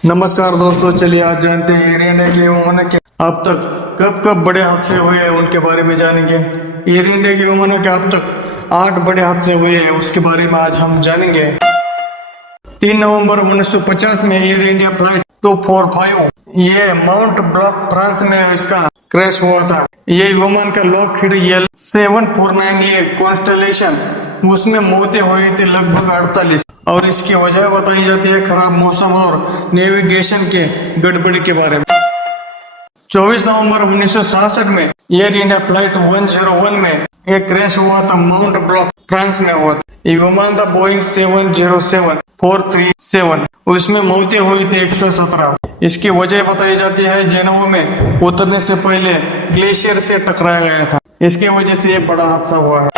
नमस्कार दोस्तों, चलिए आज जानते हैं एयर इंडिया के विमानों के अब तक कब कब बड़े हादसे हुए हैं उनके बारे में जानेंगे। एयर इंडिया के विमानों के अब तक 8 बड़े हादसे हुए हैं, उसके बारे में आज हम जानेंगे। 3 नवंबर 1950 में एयर इंडिया फ्लाइट 245 ये माउंट ब्लॉक फ्रांस में इसका क्रैश हुआ था। ये विमान का लॉकहीड L749 ये कॉन्स्टेलेशन उसमें मौतें हुई थी लगभग 48 और इसकी वजह बताई जाती है खराब मौसम और नेविगेशन के गड़बड़ी के बारे में। 24 नवंबर 1966 में एयर इंडिया फ्लाइट 101 में एक क्रैश हुआ था, माउंट ब्लॉक फ्रांस में हुआ था। ये विमान था बोइंग 707-437, उसमें मौतें हुई थी 117। इसकी वजह बताई जाती है जेनेवा में उतरने से पहले ग्लेशियर से टकराया गया था, इसके वजह से ये बड़ा हादसा हुआ है।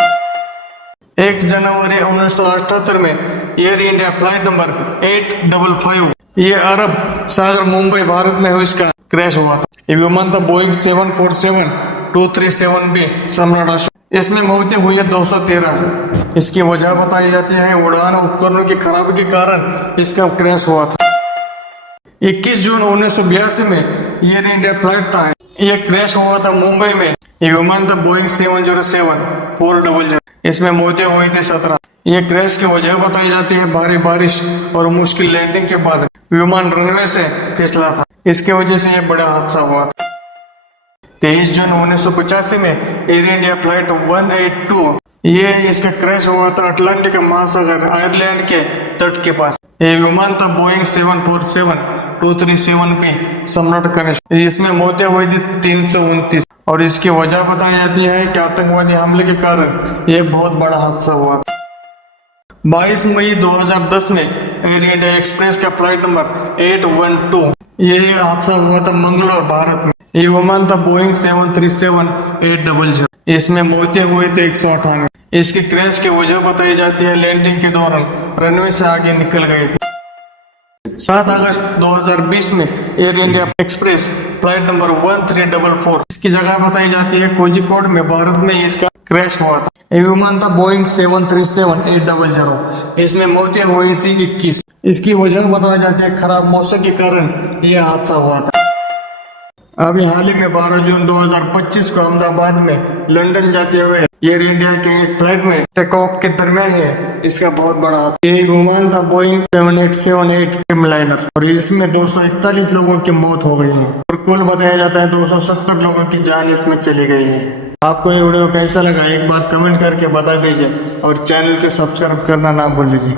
1 जनवरी 1978 में एयर इंडिया फ्लाइट नंबर 855 ये अरब सागर मुंबई भारत में हुई इसका क्रैश हुआ था। ये विमान था बोइंग 747-237B सम्राट अशोक, इसमें मौतें हुई है 213। इसकी वजह बताई जाती है उड़ान उपकरणों की खराबी के कारण इसका क्रैश हुआ था। 21 जून 1982 में एयर इंडिया फ्लाइट था ये क्रैश हुआ था मुंबई में। ये विमान था बोइंग 707-400, इसमें मौतें हुई थी 17। ये क्रैश की वजह बताई जाती है भारी बारिश और मुश्किल लैंडिंग के बाद विमान रनवे से फिसला था, इसके वजह से ये बड़ा हादसा हुआ था। 23 जून 1985 में एयर इंडिया फ्लाइट 182 ये इसका क्रैश हुआ था अटलांटिक महासागर आयरलैंड के तट के पास। ये विमान था बोइंग 747-237B सम्राट कनिष्ठ, इसमें मौतें हुई थी 329 और इसकी वजह बताई जाती है कि आतंकवादी हमले के कारण यह बहुत बड़ा हादसा हुआ था। 22 मई 2010 में एयर इंडिया एक्सप्रेस का फ्लाइट नंबर 812 ये हादसा हुआ था मंगलोर भारत में। ये विमान था बोइंग 737-800, इसमें मौतें हुई थी 198। इसके क्रैश की वजह बताई जाती है लैंडिंग के दौरान रनवे से आगे निकल गए थे। 7 अगस्त 2020 में air India express flight number 1344 इसकी जगह बताई जाती है कोझिकोड में भारत में इसका क्रैश हुआ था। ये विमान था बोइंग 737-800, इसमें मौतें हुई थी 21। इसकी वजह बताई जाती है खराब मौसम के कारण यह हादसा हुआ था। अभी हाल ही में 12 जून 2025 को अहमदाबाद में लंदन जाते हुए एयर इंडिया के एक फ्लाइट में टेक ऑफ के दरमियान है इसका बहुत बड़ा हादसा। ये विमान था बोइंग 7878 ड्रीमलाइनर और इसमें 241 लोगों की मौत हो गई है और कुल बताया जाता है 270 लोगों की जान इसमें चली गई है। आपको ये वीडियो कैसा लगा एक बार कमेंट करके बता दीजिए और चैनल को सब्सक्राइब करना ना भूल लीजिए।